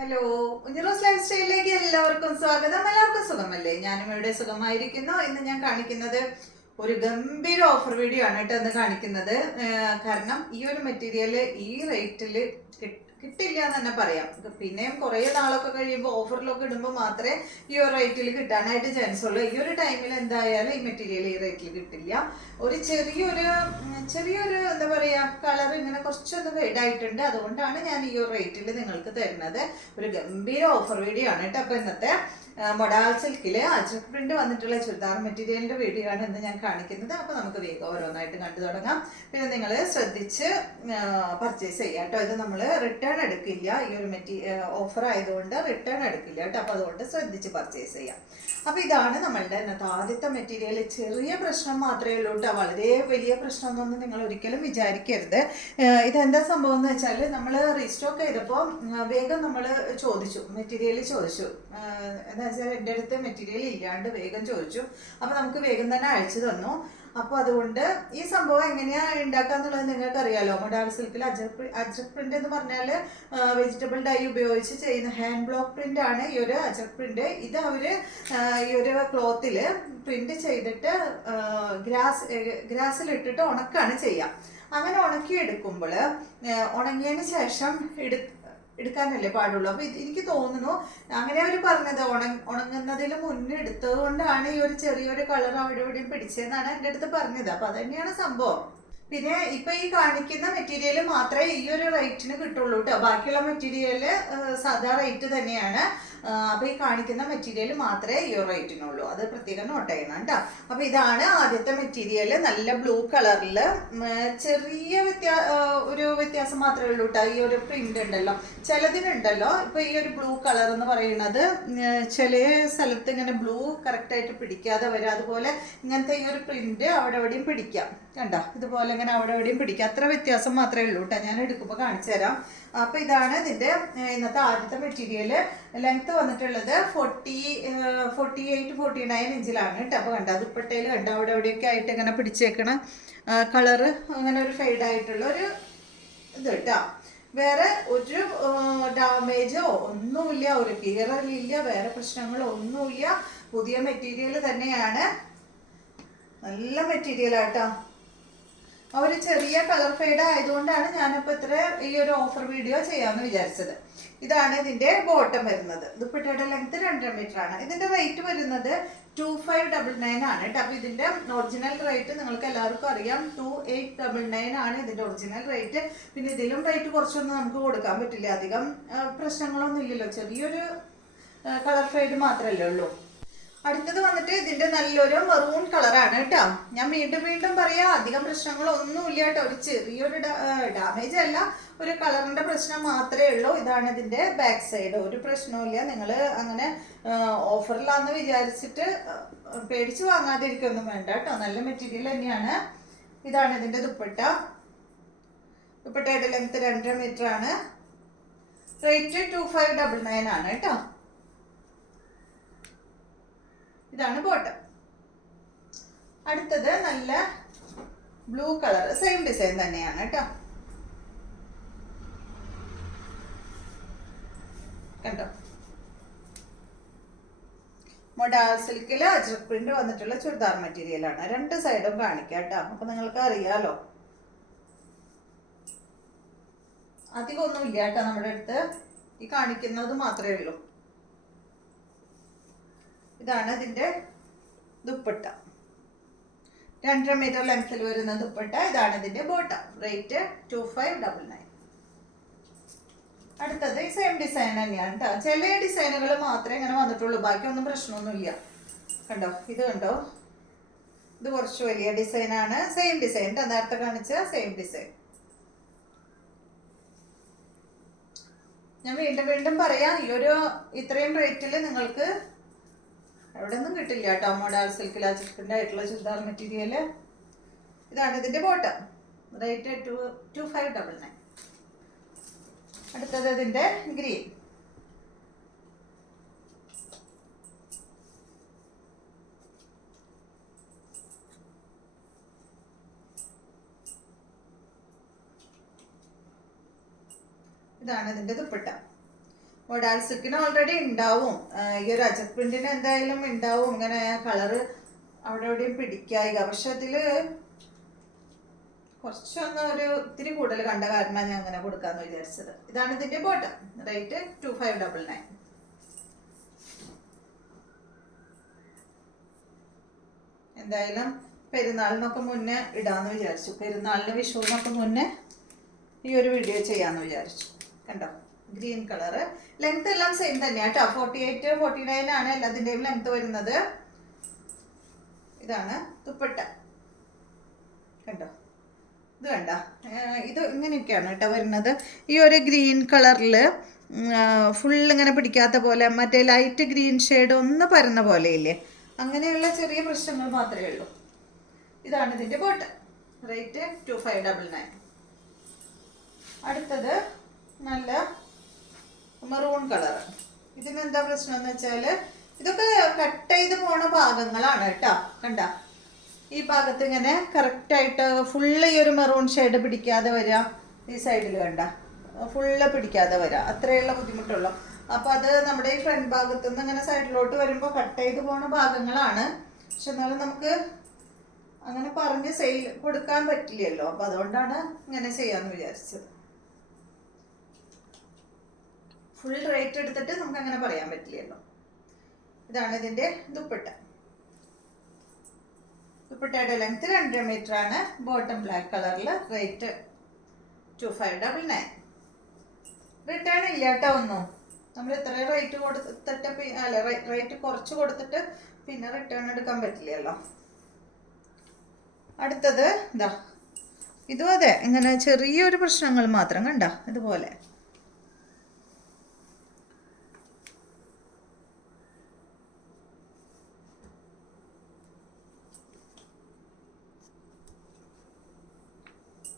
Hello, ഉഞ്ഞിറോസ് life സ്റ്റൈലിലേക്ക് എല്ലാവർക്കും സ്വാഗതം. എല്ലാവർക്കും സുഖമല്ലേ? ഞാനും ഇവിടെ സുഖമായിരിക്കുന്നു. ഇന്ന് ഞാൻ കാണിക്കുന്നത് ഒരു ഗംഭീര ഓഫർ വീഡിയോ ആണ് കേട്ടോ ഇന്ന് കാണിക്കുന്നത്. കാരണം ഈ ഒരു മെറ്റീരിയൽ ഈ റേറ്റിൽ കിട്ടില്ല എന്ന് തന്നെ പറയാം. പിന്നെയും കുറേ നാളൊക്കെ കഴിയുമ്പോൾ ഓഫറിലൊക്കെ ഇടുമ്പോൾ മാത്രമേ ഈ ഒരു റേറ്റിൽ കിട്ടാനായിട്ട് ചാൻസ് ഉള്ളൂ. ഈ ഒരു ടൈമിൽ എന്തായാലും ഈ മെറ്റീരിയൽ ഈ റേറ്റിൽ കിട്ടില്ല. ഒരു ചെറിയൊരു എന്താ പറയുക, കളർ ഇങ്ങനെ കുറച്ചൊന്ന് ഫെയ്ഡ് ആയിട്ടുണ്ട്. അതുകൊണ്ടാണ് ഞാൻ ഈ ഒരു റേറ്റിൽ നിങ്ങൾക്ക് തരുന്നത്. ഒരു ഗംഭീര ഓഫർ വീഡിയോ ആണ് കേട്ടോ. അപ്പോൾ ഇന്നത്തെ മൊഡാൾ സിൽക്കിൽ അജ്രക് പ്രിന്റ് വന്നിട്ടുള്ള ചുരിദാർ മെറ്റീരിയലിന്റെ വീഡിയോ ആണ് ഇന്ന് ഞാൻ കാണിക്കുന്നത്. അപ്പോൾ നമുക്ക് വേഗം ഓരോന്നായിട്ട് കണ്ടു തുടങ്ങാം. പിന്നെ നിങ്ങൾ ശ്രദ്ധിച്ച് പർച്ചേസ് ചെയ്യാം കേട്ടോ. ഇത് നമ്മൾ റിട്ടേൺ എടുക്കില്ല. ഈ ഒരു ഓഫർ ആയതുകൊണ്ട് റിട്ടേൺ എടുക്കില്ല കേട്ടോ. അപ്പോൾ അതുകൊണ്ട് ശ്രദ്ധിച്ച് പർച്ചേസ് ചെയ്യാം. അപ്പോൾ ഇതാണ് നമ്മളുടെ ഇന്നത്തെ ആദ്യത്തെ മെറ്റീരിയൽ. ചെറിയ പ്രശ്നം മാത്രമേ ഉള്ളൂ കേട്ടോ. വളരെ വലിയ പ്രശ്നമൊന്നും നിങ്ങൾ ഒരിക്കലും വിചാരിക്കരുത്. ഇതെന്താ സംഭവം എന്ന് വെച്ചാൽ, നമ്മൾ റീസ്റ്റോക്ക് ചെയ്തപ്പോൾ വേഗം നമ്മൾ മെറ്റീരിയൽ ചോദിച്ചു. എന്താ വെച്ചാൽ എൻ്റെ അടുത്ത് മെറ്റീരിയൽ ഇല്ലാണ്ട് വേഗം ചോദിച്ചു. അപ്പോൾ നമുക്ക് വേഗം തന്നെ അയച്ചു തന്നു. അപ്പോൾ അതുകൊണ്ട് ഈ സംഭവം എങ്ങനെയാണ് ഉണ്ടാക്കാന്നുള്ളത് നിങ്ങൾക്ക് അറിയാലോ. മൊഡാൾ സിൽക്കിൽ അജ്രക് പ്രിന്റ് എന്ന് പറഞ്ഞാൽ വെജിറ്റബിൾ ഡൈ ഉപയോഗിച്ച് ചെയ്യുന്ന ഹാൻഡ് ബ്ലോക്ക് പ്രിന്റ് ആണ് ഈ ഒരു അജ്രക് പ്രിന്റ്. ഇത് അവര് ഈ ഒരു ക്ലോത്തിൽ പ്രിന്റ് ചെയ്തിട്ട് ഗ്രാസിലിട്ടിട്ട് ഉണക്കാണ് ചെയ്യുക. അങ്ങനെ ഉണക്കി എടുക്കുമ്പോൾ ഉണങ്ങിയതിന് ശേഷം എടുക്കാനല്ലേ പാടുള്ളൂ. അപ്പോൾ എനിക്ക് തോന്നുന്നു അങ്ങനെ അവർ പറഞ്ഞത് ഉണങ്ങുന്നതിൽ മുന്നേ എടുത്തത് കൊണ്ടാണ് ഈ ഒരു ചെറിയൊരു കളർ അവിടെ ഇവിടെയും പിടിച്ചതെന്നാണ് എൻ്റെ അടുത്ത് പറഞ്ഞത്. അപ്പോൾ അത് തന്നെയാണ് സംഭവം. പിന്നെ ഇപ്പൊ ഈ കാണിക്കുന്ന മെറ്റീരിയൽ മാത്രമേ ഈ ഒരു റേറ്റിന് കിട്ടുള്ളൂ കേട്ടോ. ബാക്കിയുള്ള മെറ്റീരിയൽ സാധാ റേറ്റ് തന്നെയാണ്. അപ്പൊ ഈ കാണിക്കുന്ന മെറ്റീരിയൽ മാത്രമേ ഈ ഒരു റേറ്റിനുള്ളൂ. അത് പ്രത്യേകം നോട്ട് ചെയ്യണം കേട്ടോ. അപ്പൊ ഇതാണ് ആദ്യത്തെ മെറ്റീരിയൽ. നല്ല ബ്ലൂ കളറിൽ ചെറിയ ഒരു വ്യത്യാസം മാത്രമേ ഉള്ളൂ കേട്ടോ. ഈ ഒരു പ്രിന്റ് ഉണ്ടല്ലോ, ചിലതിനുണ്ടല്ലോ ഇപ്പൊ ഈ ഒരു ബ്ലൂ കളർ എന്ന് പറയുന്നത് ചില സ്ഥലത്ത് ഇങ്ങനെ ബ്ലൂ കറക്റ്റായിട്ട് പിടിക്കാതെ വരും. അതുപോലെ ഇങ്ങനത്തെ ഈ ഒരു പ്രിന്റ് അവിടെ എവിടെയും പിടിക്കാം. കണ്ടോ, ഇതുപോലെ ഇങ്ങനെ അവിടെ എവിടെയും പിടിക്കുക. അത്ര വ്യത്യാസം മാത്രമേ ഉള്ളൂ കേട്ടോ. ഞാൻ എടുക്കുമ്പോൾ കാണിച്ചു തരാം. അപ്പൊ ഇതാണ് ഇതിന്റെ ഇന്നത്തെ ആദ്യത്തെ മെറ്റീരിയൽ. ലെങ്ത് വന്നിട്ടുള്ളത് 48-49 ഇഞ്ചിലാണ് കേട്ടോ. അപ്പൊ കണ്ടോ, ദുപ്പട്ടയിൽ കണ്ടോ അവിടെ എവിടെയൊക്കെ ആയിട്ട് ഇങ്ങനെ പിടിച്ചേക്കണ കളറ് അങ്ങനെ ഒരു ഫെയ്ഡ് ആയിട്ടുള്ള ഒരു ഇത് കേട്ടോ. വേറെ ഒരു ഡാമേജോ ഒന്നുമില്ല, ഒരു കീറലില്ല, വേറെ പ്രശ്നങ്ങളോ ഒന്നുമില്ല. പുതിയ മെറ്റീരിയൽ തന്നെയാണ്. നല്ല മെറ്റീരിയലാട്ടോ. ഒരു ചെറിയ കളർ ഫെയ്ഡ് ആയതുകൊണ്ടാണ് ഞാനിപ്പോൾ ഇത്ര ഈ ഒരു ഓഫർ വീഡിയോ ചെയ്യാമെന്ന് വിചാരിച്ചത്. ഇതാണ് ഇതിന്റെ ബോട്ടം വരുന്നത്. ദുപ്പട്ടയുടെ ലെങ്ത് 2.5 മീറ്റർ ആണ്. ഇതിന്റെ റേറ്റ് വരുന്നത് 2599 ആണ് കേട്ടോ. അപ്പോൾ ഇതിന്റെ ഒറിജിനൽ റേറ്റ് നിങ്ങൾക്ക് എല്ലാവർക്കും അറിയാം, 2899 ആണ് ഇതിന്റെ ഒറിജിനൽ റേറ്റ്. പിന്നെ ഇതിലും റേറ്റ് കുറച്ചൊന്നും നമുക്ക് കൊടുക്കാൻ പറ്റില്ല. അധികം പ്രശ്നങ്ങളൊന്നും ഇല്ലല്ലോ, ചെറിയൊരു കളർ ഫെയ്ഡ് മാത്രമല്ലേ ഉള്ളൂ. അടുത്തത് വന്നിട്ട് ഇതിന്റെ നല്ലൊരു മെറൂൺ കളറാണ് കേട്ടോ. ഞാൻ വീണ്ടും പറയാം, അധികം പ്രശ്നങ്ങളൊന്നുമില്ല കേട്ടോ. ഒരു ചെറിയൊരു ഡാമേജ് അല്ല, ഒരു കളറിന്റെ പ്രശ്നം മാത്രമേ ഉള്ളൂ. ഇതാണ് ഇതിന്റെ ബാക്ക് സൈഡ്. ഒരു പ്രശ്നവുമില്ല. നിങ്ങൾ അങ്ങനെ ഓഫറിലാന്ന് വിചാരിച്ചിട്ട് പേടിച്ച് വാങ്ങാതിരിക്കൊന്നും വേണ്ട കേട്ടോ. നല്ല മെറ്റീരിയൽ തന്നെയാണ്. ഇതാണ് ഇതിന്റെ ദുപ്പട്ടയുടെ ലെങ്ത് 2.5 മീറ്റർ ആണ്. റേറ്റ് 2599 ആണ് കേട്ടോ. ഇതാണ് ബോട്ടം. അടുത്തത് നല്ല ബ്ലൂ കളർ, സെയിം ഡിസൈൻ തന്നെയാണ് കേട്ടോ. കണ്ടോ, മൊഡാൾ സിൽക്കിൽ അജ്രക് പ്രിന്റ് വന്നിട്ടുള്ള ചുരിദാർ മെറ്റീരിയൽ ആണ്. രണ്ട് സൈഡും കാണിക്കാം കേട്ടോ. അപ്പൊ നിങ്ങൾക്ക് അറിയാലോ, അധികം ഒന്നും ഇല്ല കേട്ടോ നമ്മുടെ അടുത്ത്. ഈ കാണിക്കുന്നത് മാത്രമേ ഉള്ളൂ. ഇതാണ് ഇതിന്റെ ദുപ്പട്ട, 2.5 മീറ്റർ ലെങ്ത്തിൽ വരുന്ന ദുപ്പട്ട. ഇതാണ് ഇതിന്റെ ബോട്ടം. റേറ്റ് 2599. അടുത്തത് ഈ സെയിം ഡിസൈൻ തന്നെയാണ് കേട്ടോ. ചില ഡിസൈനുകൾ മാത്രമേ ഇങ്ങനെ വന്നിട്ടുള്ളൂ, ബാക്കിയൊന്നും പ്രശ്നമൊന്നുമില്ല. കണ്ടോ, ഇത് കണ്ടോ, ഇത് കുറച്ച് വലിയ ഡിസൈനാണ്. സെയിം ഡിസൈൻ, നേരത്തെ കാണിച്ച സെയിം ഡിസൈൻ. ഞാൻ വീണ്ടും പറയാം, ഈ ഒരു ഇത്രയും റേറ്റിൽ നിങ്ങൾക്ക് എവിടെ ഒന്നും കിട്ടില്ല കേട്ടോ. മൊഡാൾ സിൽക്കിൽ അജ്രക്കിന്റെ ആയിട്ടുള്ള ചുരിദാർ മെറ്റീരിയൽ. ഇതാണ് ഇതിന്റെ ബോട്ടം. റേറ്റ് 2599. അടുത്തത് ഇതിന്റെ ഗ്രീൻ. ഇതാണ് ഇതിന്റെ ദുപ്പട്ട. മോഡാൽ സിൽക്കിന് ഓൾറെഡി ഉണ്ടാവും. ഈ ഒരു അജക് പ്രിന്റിന് എന്തായാലും ഉണ്ടാവും ഇങ്ങനെ കളറ് അവിടെ എവിടെയും പിടിക്കായിക. പക്ഷെ അതില് കുറച്ചൊന്ന് ഒരു ഇത്തിരി കൂടുതൽ കണ്ട കാരണമാണ് ഞാൻ അങ്ങനെ കൊടുക്കാന്ന് വിചാരിച്ചത്. ഇതാണ് ഇതിന്റെ ബോട്ടം. റേറ്റ് 2599. എന്തായാലും പെരുന്നാളിനൊക്കെ മുന്നേ ഇടാന്ന് വിചാരിച്ചു. പെരുന്നാളിന് വിഷുവിനൊക്കെ മുന്നേ ഈ ഒരു വീഡിയോ ചെയ്യാന്ന് വിചാരിച്ചു. കണ്ടോ, ഗ്രീൻ കളറ്. ലെങ്ത് എല്ലാം സെയിം തന്നെയാണ് കേട്ടോ. 48, 49 ആണ് എല്ലാത്തിൻ്റെയും ലെങ്ത് വരുന്നത്. ഇതാണ് ദുപ്പട്ട. കണ്ടോ, ഇത് കണ്ട, ഇത് ഇങ്ങനെയൊക്കെയാണ് കേട്ടോ വരുന്നത്. ഈ ഒരു ഗ്രീൻ കളറിൽ ഫുൾ ഇങ്ങനെ പിടിക്കാത്ത പോലെ, മറ്റേ ലൈറ്റ് ഗ്രീൻ ഷെയ്ഡ് ഒന്ന് പരന്ന പോലെ ഇല്ലേ, അങ്ങനെയുള്ള ചെറിയ പ്രശ്നങ്ങൾ മാത്രമേ ഉള്ളൂ. ഇതാണ് ഇതിൻ്റെ ബോട്ടം. റേറ്റ് 2599. അടുത്തത് നല്ല മെറൂൺ കളർ. ഇതിനെന്താ പ്രശ്നം എന്ന് വെച്ചാൽ ഇതൊക്കെ കട്ട് ചെയ്ത് പോണ ഭാഗങ്ങളാണ് കേട്ടോ. കണ്ട, ഈ ഭാഗത്ത് ഇങ്ങനെ കറക്റ്റായിട്ട് ഫുള്ള് ഈ ഒരു മെറൂൺ ഷെയ്ഡ് പിടിക്കാതെ വരിക. ഈ സൈഡിൽ കണ്ട ഫുള്ള് പിടിക്കാതെ വരിക, അത്രയുള്ള ബുദ്ധിമുട്ടുള്ളൂ. അപ്പോൾ അത് നമ്മുടെ ഈ ഫ്രണ്ട് ഭാഗത്ത് നിന്ന് ഇങ്ങനെ സൈഡിലോട്ട് വരുമ്പോൾ കട്ട് ചെയ്ത് പോണ ഭാഗങ്ങളാണ്. പക്ഷെ എന്നാലും നമുക്ക് അങ്ങനെ പറഞ്ഞ് സെയിൽ കൊടുക്കാൻ പറ്റില്ലല്ലോ. അപ്പം അതുകൊണ്ടാണ് ഇങ്ങനെ ചെയ്യാമെന്ന് വിചാരിച്ചത്. ഫുൾ റേറ്റ് എടുത്തിട്ട് നമുക്ക് അങ്ങനെ പറയാൻ പറ്റില്ലല്ലോ. ഇതാണ് ഇതിൻ്റെ ദുപ്പട്ട. ദുപ്പട്ടയുടെ ലെങ്ത് 2 മീറ്റർ ആണ്. ബോട്ടം ബ്ലാക്ക് കളറിൽ. റേറ്റ് 2599. റിട്ടേൺ ഇല്ല കേട്ടോ ഒന്നും. നമ്മൾ ഇത്ര റേറ്റ് കൊടുത്തിട്ട് അല്ല, റേറ്റ് കുറച്ച് കൊടുത്തിട്ട് പിന്നെ റിട്ടേൺ എടുക്കാൻ പറ്റില്ലല്ലോ. അടുത്തത് ഇതാ, ഇതും അതെ, ഇങ്ങനെ ചെറിയൊരു പ്രശ്നങ്ങൾ മാത്രം. കണ്ട, ഇതുപോലെ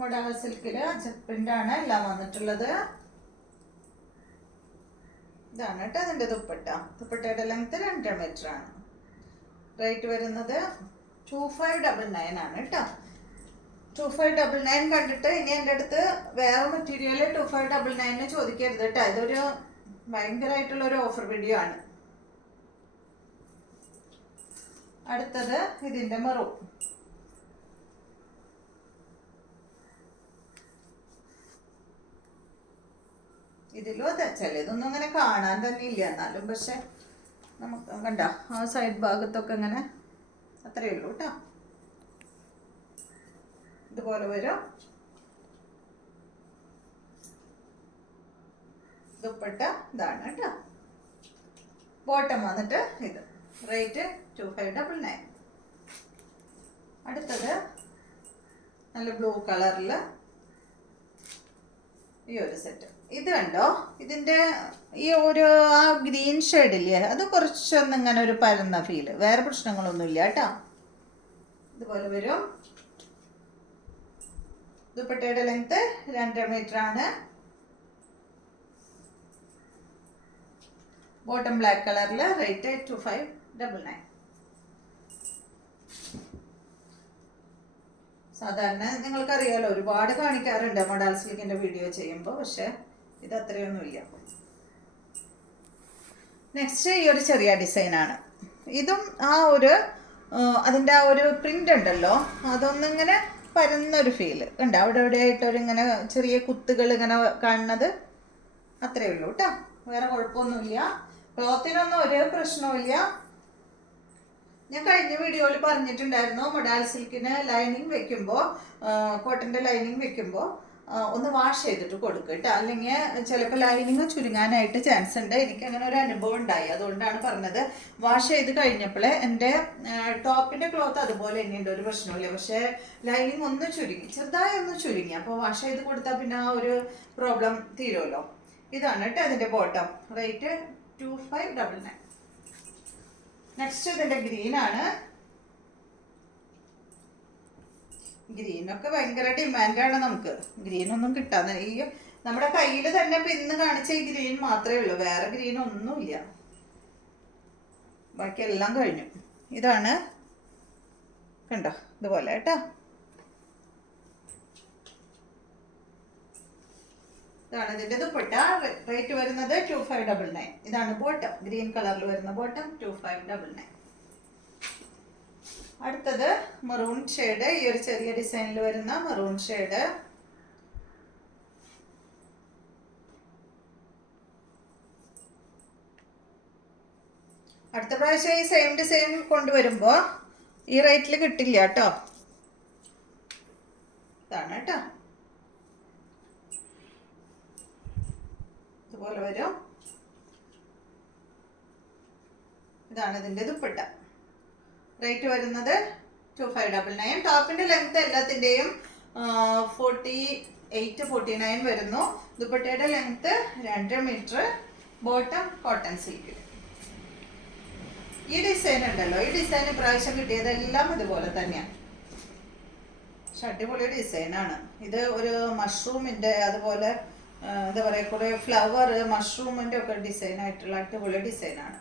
മോഡൽ സിൽക്കില് അജക് പ്രിന്റ് ആണ് എല്ലാം വന്നിട്ടുള്ളത്. ഇതാണ് കേട്ടോ അതിൻ്റെ ദുപ്പട്ട. ദുപ്പട്ടയുടെ ലെങ്ത് 2 മീറ്റർ ആണ്. റേറ്റ് വരുന്നത് 2599 ആണ് കേട്ടോ. 2599 കണ്ടിട്ട് ഇനി എൻ്റെ അടുത്ത് വേറെ മെറ്റീരിയൽ 2599 ചോദിക്കരുത് കേട്ടോ. ഇതൊരു ഭയങ്കരമായിട്ടുള്ള ഒരു ഓഫർ വീഡിയോ ആണ്. അടുത്തത് ഇതിൻ്റെ മെറൂൺ. ഇതിലും അതെ, ചിലതൊന്നും അങ്ങനെ കാണാൻ തന്നെ ഇല്ല, എന്നാലും പക്ഷെ നമുക്ക് കണ്ട ആ സൈഡ് ഭാഗത്തൊക്കെ ഇങ്ങനെ അത്രയേ ഉള്ളൂ കേട്ടോ. ഇതുപോലെ വരും. ദുപ്പട്ട ഇതാണ് കേട്ടോ. ബോട്ടം വന്നിട്ട് ഇത്. റേറ്റ് 2599. അടുത്തത് നല്ല ബ്ലൂ കളറിൽ ഈ ഒരു സെറ്റ്. ഇത് കണ്ടോ, ഇതിൻ്റെ ഈ ഒരു ആ ഗ്രീൻ ഷെയ്ഡില്ലേ, അത് കുറച്ചൊന്നും ഇങ്ങനെ ഒരു പരന്ന ഫീല്. വേറെ പ്രശ്നങ്ങളൊന്നുമില്ല കേട്ടോ. ഇതുപോലെ വരും. ദുപ്പട്ടയുടെ ലെങ്ത് 2 മീറ്റർ ആണ്. ബോട്ടം ബ്ലാക്ക് കളറിൽ. റേറ്റ് 2599. സാധാരണ നിങ്ങൾക്കറിയാലോ, ഒരുപാട് കാണിക്കാറുണ്ട് മോഡൽ സിൽക്കിൻ്റെ വീഡിയോ ചെയ്യുമ്പോൾ, പക്ഷെ ഇത് അത്രയൊന്നുമില്ല. നെക്സ്റ്റ് ഈ ഒരു ചെറിയ ഡിസൈനാണ്. ഇതും ആ ഒരു അതിൻ്റെ ആ ഒരു പ്രിൻ്റ് ഉണ്ടല്ലോ, അതൊന്നിങ്ങനെ പരന്നൊരു ഫീല് ഉണ്ട്. അവിടെ ഇവിടെ ആയിട്ടൊരിങ്ങനെ ചെറിയ കുത്തുകൾ ഇങ്ങനെ കാണുന്നത് അത്രയേ ഉള്ളൂ കേട്ടോ. വേറെ കുഴപ്പമൊന്നുമില്ല. ക്ലോത്തിനൊന്നും ഒരു പ്രശ്നവുമില്ല. ഞാൻ കഴിഞ്ഞ വീഡിയോയിൽ പറഞ്ഞിട്ടുണ്ടായിരുന്നു, മൊഡാൽ സിൽക്കിന് ലൈനിങ് വെക്കുമ്പോൾ, കോട്ടൻ്റെ ലൈനിങ് വെക്കുമ്പോൾ ഒന്ന് വാഷ് ചെയ്തിട്ട് കൊടുക്കുക കേട്ടോ. അല്ലെങ്കിൽ ചിലപ്പോൾ ലൈനിങ് ചുരുങ്ങാനായിട്ട് ചാൻസ് ഉണ്ട്. എനിക്ക് അങ്ങനെ ഒരു അനുഭവം ഉണ്ടായി, അതുകൊണ്ടാണ് പറഞ്ഞത്. വാഷ് ചെയ്ത് കഴിഞ്ഞപ്പോൾ എൻ്റെ ടോപ്പിൻ്റെ ക്ലോത്ത് അതുപോലെ തന്നെയുണ്ട്, ഒരു പ്രശ്നമില്ല. പക്ഷേ ലൈനിങ് ഒന്ന് ചുരുങ്ങി, ചെറുതായി ഒന്ന് ചുരുങ്ങി. അപ്പോൾ വാഷ് ചെയ്ത് കൊടുത്താൽ പിന്നെ ആ ഒരു പ്രോബ്ലം തീരുമല്ലോ. ഇതാണ് കേട്ടോ അതിൻ്റെ ബോട്ടം. റേറ്റ് 2599. നെക്സ്റ്റ് ഇതിൻ്റെ ഗ്രീനാണ്. ഗ്രീനൊക്കെ ഭയങ്കര ഡിമാൻഡാണ് നമുക്ക്. ഗ്രീനൊന്നും കിട്ടാന്ന്, ഈ നമ്മുടെ കയ്യിൽ തന്നെ ഇപ്പം ഇന്ന് കാണിച്ച ഈ ഗ്രീൻ മാത്രമേ ഉള്ളൂ, വേറെ ഗ്രീൻ ഒന്നുമില്ല. ബാക്കി എല്ലാം കഴിഞ്ഞു. ഇതാണ് കണ്ടോ, ഇതുപോലെ കേട്ടോ. ഇതാണ് ഇതിന്റെ ദുപ്പട്ട. റേറ്റ് വരുന്നത് 2599. ഇതാണ് ബോട്ടം, ഗ്രീൻ കളറിൽ വരുന്ന ബോട്ടം 2599. അടുത്തത് മെറൂൺ ഷെയ്ഡ്, ഈ ഒരു ചെറിയ ഡിസൈനിൽ വരുന്ന മെറൂൺ ഷെയ്ഡ്. അടുത്ത പ്രാവശ്യം ഈ സെയിം ഡിസൈൻ കൊണ്ടുവരുമ്പോ ഈ റേറ്റിൽ കിട്ടില്ല കേട്ടോ. ഇതാണ് കേട്ടോ, ഇതുപോലെ വരും. ഇതാണ് ഇതിന്റെ ദുപ്പട്ട. റേറ്റ് വരുന്നത് 2599. ടോപ്പിന്റെ ലെങ്ത് എല്ലാത്തിന്റെയും 48-49 വരുന്നു. ദുപ്പട്ടയുടെ length 2 metre. Bottom cotton silk. ഈ ഡിസൈൻ ഉണ്ടല്ലോ, ഈ ഡിസൈൻ ഇപ്രാവശ്യം കിട്ടിയതെല്ലാം ഇതുപോലെ തന്നെയാണ്. അടിപൊളി ഡിസൈനാണ് ഇത്. ഒരു മഷ്റൂമിന്റെ അതുപോലെ എന്താ പറയാ, കുറെ ഫ്ലവർ മഷ്റൂമിന്റെ ഒക്കെ ഡിസൈൻ ആയിട്ടുള്ള അടിപൊളി ഡിസൈനാണ്.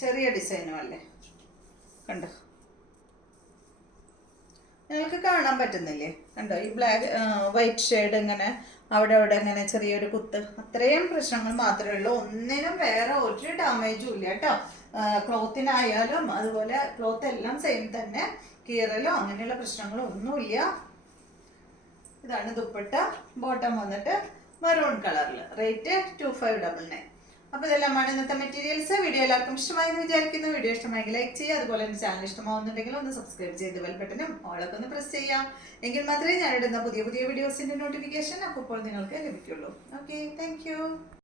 ചെറിയ ഡിസൈനും അല്ലേ, കണ്ടോ? നിങ്ങൾക്ക് കാണാൻ പറ്റുന്നില്ലേ? കണ്ടോ ഈ ബ്ലാക്ക് വൈറ്റ് ഷെയ്ഡ് ഇങ്ങനെ അവിടെ അവിടെ ഇങ്ങനെ ചെറിയൊരു കുത്ത്, അത്രയും പ്രശ്നങ്ങൾ മാത്രമേ ഉള്ളൂ. ഒന്നിനും വേറെ ഒരു ഡാമേജും ഇല്ല കേട്ടോ. ക്ലോത്തിനായാലും അതുപോലെ ക്ലോത്ത് എല്ലാം സെയിം തന്നെ, കീറലോ അങ്ങനെയുള്ള പ്രശ്നങ്ങളോ ഒന്നുമില്ല. ഇതാണ് ദുപ്പട്ട. ബോട്ടം വന്നിട്ട് മെറൂൺ കളറിൽ. റേറ്റ് 2599. അപ്പോൾ ഇതെല്ലാമാണ് ഇന്നത്തെ മെറ്റീരിയൽസ്. വീഡിയോ എല്ലാവർക്കും ഇഷ്ടമായെന്ന് വിചാരിക്കുന്നു. വീഡിയോ ഇഷ്ടമായെങ്കിൽ ലൈക്ക് ചെയ്യുക. അതുപോലെ എൻ്റെ ചാനൽ ഇഷ്ടമാവുന്നുണ്ടെങ്കിൽ ഒന്ന് സബ്സ്ക്രൈബ് ചെയ്ത് ബെൽ ബട്ടനും ഓളൊക്കെ ഒന്ന് പ്രസ് ചെയ്യാം. എങ്കിൽ മാത്രമേ ഞാൻ ഇടുന്ന പുതിയ പുതിയ വീഡിയോസിൻ്റെ നോട്ടിഫിക്കേഷൻ അപ്പോൾ നിങ്ങൾക്ക് ലഭിക്കുള്ളൂ. Okay, thank you.